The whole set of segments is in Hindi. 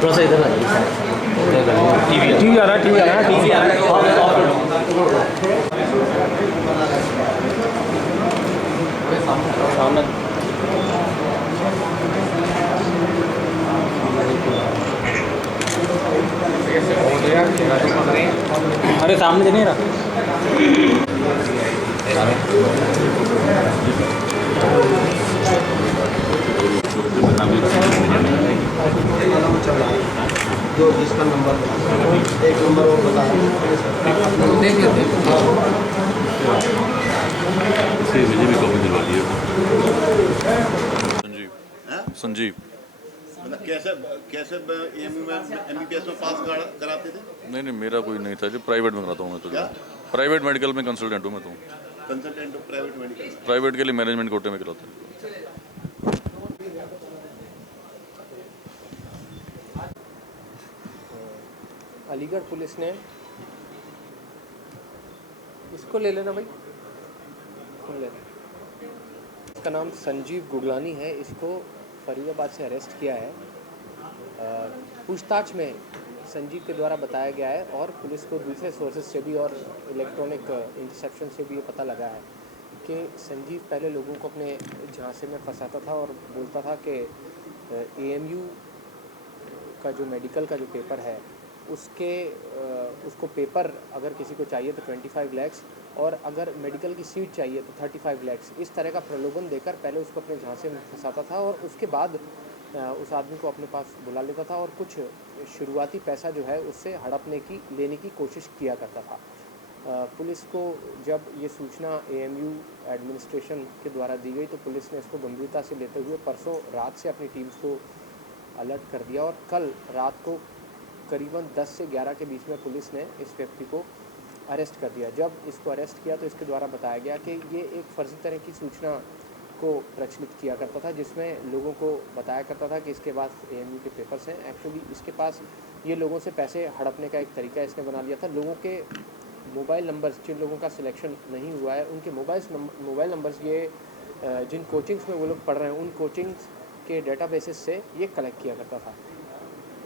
थोड़ा सा इधर टीवी आ रहा है, टीवी आ रहा है, टीवी आ रहा है। सामने अरे सामने से नहीं रहा। जो जिसका नंबर एक नंबर वो बता देख लेते मुझे भी कॉपी दिलवा दिए। संजीव संजीव मतलब कैसे कैसे एमयू में एमबीबीएस में पास कराते थे? नहीं मेरा कोई नहीं था जी, प्राइवेट में कराता हूँ मैं तो। प्राइवेट मेडिकल में कंसल्टेंट हूँ मैं तो। कंसल्टेंट प्राइवेट मेडिकल, प्राइवेट के लिए मैनेजमेंट कोटे में कराता हूँ। अलीगढ़ पुलिस ने इसको ले लेना भाई, ले लेना। इसका नाम संजीव गुगलानी है। इसको फरीदाबाद से अरेस्ट किया है। पूछताछ में संजीव के द्वारा बताया गया है और पुलिस को दूसरे सोर्सेज से भी और इलेक्ट्रॉनिक इंटरसेप्शन से भी ये पता लगा है कि संजीव पहले लोगों को अपने झांसे में फंसाता था और बोलता था कि एएमयू का जो मेडिकल का जो पेपर है उसको पेपर अगर किसी को चाहिए तो 25 लाख और अगर मेडिकल की सीट चाहिए तो 35 लाख, इस तरह का प्रलोभन देकर पहले उसको अपने झांसे में फंसाता था और उसके बाद उस आदमी को अपने पास बुला लेता था और कुछ शुरुआती पैसा जो है उससे लेने की कोशिश किया करता था। पुलिस को जब ये सूचना एएमयू एडमिनिस्ट्रेशन के द्वारा दी गई तो पुलिस ने इसको गंभीरता से लेते हुए परसों रात से अपनी टीम्स को अलर्ट कर दिया और कल रात को करीबन 10 से 11 के बीच में पुलिस ने इस व्यक्ति को अरेस्ट कर दिया। जब इसको अरेस्ट किया तो इसके द्वारा बताया गया कि ये एक फर्जी तरह की सूचना को प्रचलित किया करता था जिसमें लोगों को बताया करता था कि इसके पास एएमयू के पेपर्स हैं। एक्चुअली इसके पास ये लोगों से पैसे हड़पने का एक तरीका इसने बना लिया था। लोगों के मोबाइल नंबर्स, जिन लोगों का सिलेक्शन नहीं हुआ है उनके मोबाइल नंबर्स ये जिन कोचिंग्स में वो लोग पढ़ रहे हैं उन कोचिंग्स के डेटाबेसेस से ये कलेक्ट किया करता था।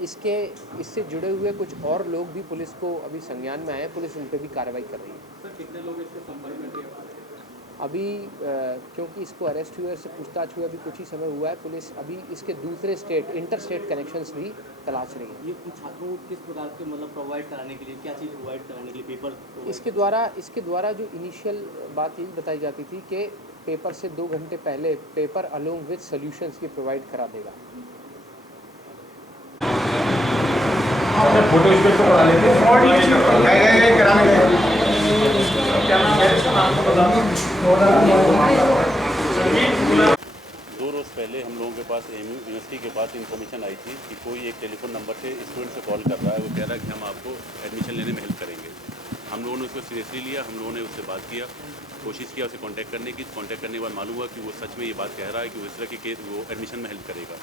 इससे जुड़े हुए कुछ और लोग भी पुलिस को अभी संज्ञान में आए, पुलिस उन पर भी कार्रवाई कर रही है। सर कितने लोग इसके संपर्क में थे? अभी क्योंकि इसको अरेस्ट हुए से पूछताछ हुए अभी कुछ ही समय हुआ है, पुलिस अभी इसके दूसरे इंटर स्टेट कनेक्शंस भी तलाश रही है। ये छात्रों को किस प्रकार के मतलब प्रोवाइड कराने के लिए, क्या चीज़ प्रोवाइड कराने के लिए पेपर? इसके द्वारा जो इनिशियल बात यही बताई जाती थी कि पेपर से 2 घंटे पहले पेपर अलोंग विद सोल्यूशंस ये प्रोवाइड करा देगा। फोटो स्टेट को करा लेते हैं कराने दो रोज़ पहले हम लोगों के पास एमयू यूनिवर्सिटी के पास इंफॉर्मेशन आई थी कि कोई एक टेलीफोन नंबर से स्टूडेंट से कॉल कर रहा है। वो कह रहा है कि हम आपको एडमिशन लेने में हेल्प करेंगे। हम लोगों ने उसको सीरियसली लिया। हम लोगों ने उससे बात किया, कोशिश किया उसे कांटेक्ट करने की। कांटेक्ट करने के बाद मालूम हुआ कि वो सच में ये बात कह रहा है कि वो इस तरह की वो एडमिशन में हेल्प करेगा।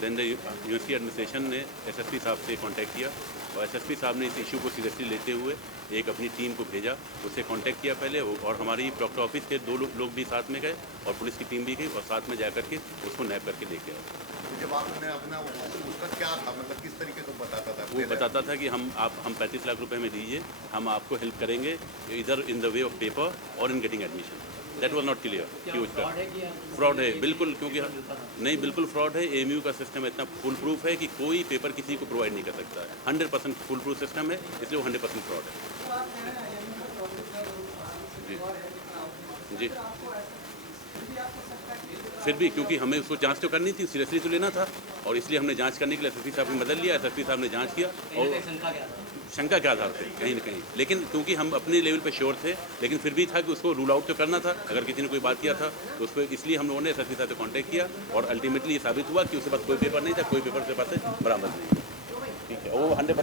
देन द यूनिवर्सिटी एडमिनिस्ट्रेशन ने एसएसपी साहब से कांटेक्ट किया और एसएसपी साहब ने इस इशू को सीरियसली लेते हुए एक अपनी टीम को भेजा, उससे कांटेक्ट किया पहले और हमारी प्रॉक्टर ऑफिस के 2 लोग भी साथ में गए और पुलिस की टीम भी गई और साथ में जा करके उसको नैप करके लेके आए। जब आपने अपना उसका क्या था, मतलब किस तरीके से बताता था? वो बताता था कि हम 35 लाख रुपए में दीजिए, हम आपको हेल्प करेंगे इधर in the way of paper और in getting admission. That was not clear कि उसका फ्रॉड है। बिल्कुल, क्योंकि नहीं बिल्कुल फ्रॉड है। एएमयू का सिस्टम इतना फुल प्रूफ है कि कोई पेपर किसी को प्रोवाइड नहीं कर सकता है। 100% फुल प्रूफ सिस्टम है, इसलिए वो 100% फ्रॉड है। जी जी फिर भी क्योंकि हमें उसको जांच तो करनी थी, सीरियसली तो लेना था, और इसलिए हमने जांच करने के लिए एसएसपी साहब की मदद लिया। एसएसपी साहब ने जांच किया और शंका के आधार पे कहीं ना कहीं, लेकिन क्योंकि हम अपने लेवल पे श्योर थे, लेकिन फिर भी था कि उसको रूल आउट तो करना था। अगर किसी ने कोई बात किया था तो उस पर इसलिए हम लोगों ने एसएसपी साहब से कॉन्टैक्ट किया, और अल्टीमेटली ये साबित हुआ कि उसके पास कोई पेपर नहीं था, कोई पेपर उसके पास बरामद नहीं। ठीक है, वो 100%